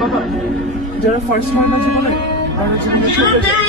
বাবা, যারা ফার্স্ট হয় না জীবনে তারা জীবনে চলে যায়।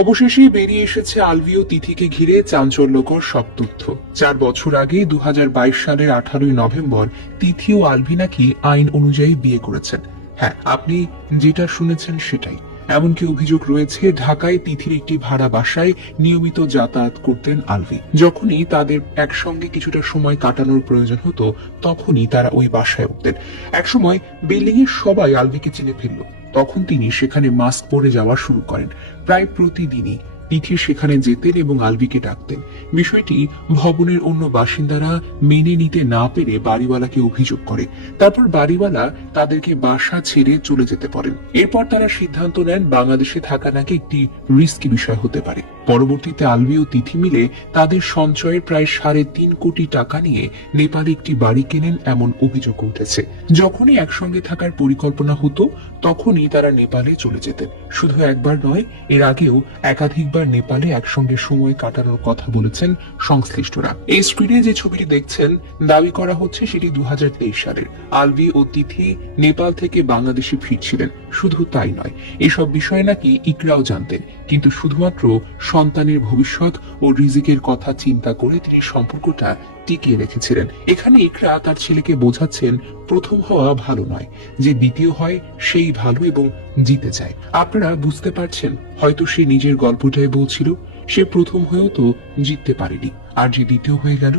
অবশেষে বেরিয়ে এসেছে আলভি ও তিথিকে ঘিরে চাঞ্চল্যকর সব তথ্য। 4 বছর আগে 2022 সালের 18 নভেম্বর তিথি ও আলভি নাকি আইন অনুযায়ী বিয়ে করেছেন। হ্যাঁ, আপনি যেটা শুনেছেন সেটাই। এমনকি অভিযোগ রয়েছে ঢাকায় তিথির একটি ভাড়া বাসায় নিয়মিত যাতায়াত করতেন আলভি। যখনই তাদের একসঙ্গে কিছুটা সময় কাটানোর প্রয়োজন হতো তখনই তারা ওই বাসায় উঠতেন। একসময় বিল্ডিং এর সবাই আলভিকে চিনে ফেলল। তখন তিনি সেখানে মাস্ক পরে যাওয়া শুরু করেন। প্রায় প্রতিদিনই তিথি সেখানে যেতেন এবং আলভিকে ডাকতেন। বিষয়টি ভবনের অন্য বাসিন্দারা মেনে নিতে না পেরে বাড়িওয়ালাকে অভিযোগ করে। তারপর বাড়িওয়ালা তাদেরকে বাসা ছেড়ে চলে যেতে পারেন। এরপর তারা সিদ্ধান্ত নেন বাংলাদেশে থাকা নাকি একটি রিস্কি বিষয় হতে পারে। পরবর্তীতে আলভি ও তিথি মিলে তাদের সঞ্চয়ের প্রায় 3.5 কোটি টাকা নিয়ে নেপালে একটি বাড়ি কেনেন এমন অভিযোগ উঠেছে। যখনই একসঙ্গে থাকার পরিকল্পনা হতো তখনই তারা নেপালে চলে যেতেন। শুধু একবার নয়, এর আগেও একাধিকবার নেপালে একসঙ্গে সময় কাটানোর কথা বলেছেন সংশ্লিষ্টরা। এই স্ক্রিনে যে ছবিটি দেখছেন দাবি করা হচ্ছে সেটি 2023 সালের। আলভি ও তিথি নেপাল থেকে বাংলাদেশে ফিরছিলেন। শুধু তাই নয়, এসব বিষয়ে নাকি ইকরাও জানতেন, কিন্তু শুধুমাত্র সন্তানের ভবিষ্যৎ ও রিজিকের কথা চিন্তা করে তিনি সম্পর্কটা টিকিয়ে রেখেছিলেন। এখানে ইকরা তার ছেলেকে বোঝাচ্ছেন প্রথম হওয়া ভালো নয়, যে দ্বিতীয় হয় সেই ভালো এবং জিতে যায়। আপনারা বুঝতে পারছেন, হয়তো সে নিজের গল্পটাই বলছিল। সে প্রথম হয়েও তো জিততে পারেনি, আর যে দ্বিতীয় হয়ে গেল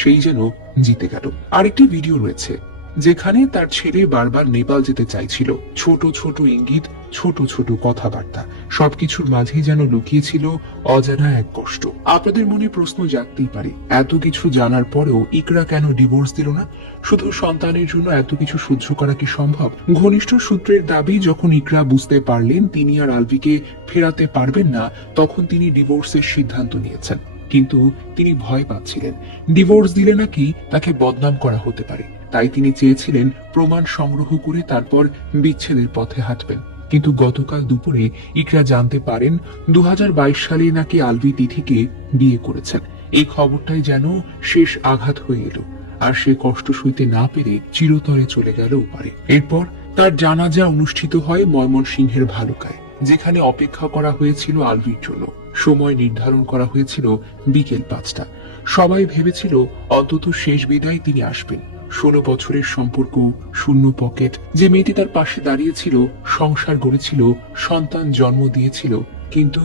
সেই যেন জিতে গেল। আরেকটি ভিডিও রয়েছে যেখানে তার ছেলে বারবার নেপাল যেতে চাইছিল। ছোট ছোট ইঙ্গিত, ছোট ছোট কথাবার্তা, সবকিছুর মাঝেই যেন লুকিয়েছিল অজানা এক কষ্ট। আপনাদের মনে প্রশ্ন জাগতেই পারে, এত কিছু জানার পরেও ইকরা কেন ডিভোর্স দিল না? শুধু সন্তানের জন্য এত কিছু সহ্য করা কি সম্ভব? ঘনিষ্ঠ সূত্রের দাবি, যখন ইকরা বুঝতে পারলেন তিনি আর আলভিকে ফেরাতে পারবেন না, তখন তিনি ডিভোর্সের সিদ্ধান্ত নিয়েছেন। কিন্তু তিনি ভয় পাচ্ছিলেন, ডিভোর্স দিলে নাকি তাকে বদনাম করা হতে পারে। তাই তিনি চেয়েছিলেন প্রমাণ সংগ্রহ করে তারপর বিচ্ছেদের পথে হাঁটবেন। কিন্তু গতকাল দুপুরে ইকরা জানতে পারেন 2022 সালে নাকি আলভি তিথিকে বিয়ে করেছেন। এই খবরটাই যেন শেষ আঘাত হয়ে এলো, আর সে কষ্ট সইতে না পেরে চিরতরে চলে গেল ওপারে। এরপর তার জানাজা অনুষ্ঠিত হয় ময়মনসিংহের ভালুকায়, যেখানে অপেক্ষা করা হয়েছিল আলভির জন্য। সময় নির্ধারণ করা হয়েছিল বিকেল 5টা। সবাই ভেবেছিল অন্তত শেষ বিদায় তিনি আসবেন। 16 বছরের সম্পর্ক, শূন্য পকেট, যে মেয়েটি তার পাশে দাঁড়িয়েছিল, সংসার গড়েছিল, সন্তান জন্ম দিয়েছিল, কিন্তু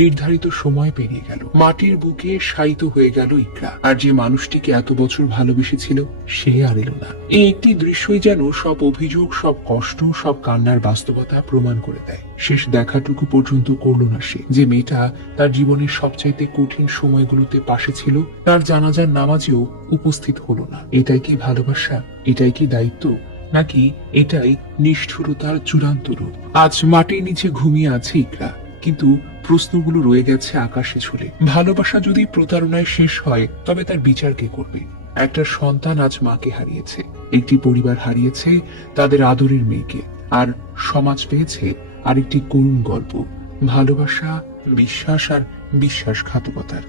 নির্ধারিত সময় পেরিয়ে গেল। মাটির বুকে শায়িত হয়ে গেল ইকরা, আর যে মানুষটিকে এত বছর ভালোবেসেছিল সে আর এলো না। এই একটি দৃশ্যই যেন সব অভিযোগ, সব কষ্ট, সব কান্নার বাস্তবতা প্রমাণ করে দেয়। শেষ দেখাটুকু পর্যন্ত করলো না সে। যে মেয়েটা তার জীবনের সবচাইতে কঠিন সময়গুলোতে পাশে ছিল, তার জানাজার নামাজেও উপস্থিত হলো না। এটাই কি ভালোবাসা? এটাই কি দায়িত্ব? নাকি এটাই নিষ্ঠুরতার চূড়ান্ত রূপ? আজ মাটির নিচে ঘুমিয়ে আছে ইকরা, কিন্তু প্রশ্নগুলো রয়ে গেছে আকাশে ঝুলে। ভালোবাসা যদি প্রতারণায় শেষ হয়, তবে তার বিচার কে করবে? একটা সন্তান আজ মাকে হারিয়েছে, একটি পরিবার হারিয়েছে তাদের আদরের মেয়েকে, আর সমাজ পেয়েছে আরেকটি করুণ গল্প, ভালোবাসা, বিশ্বাস আর বিশ্বাসঘাতকতার।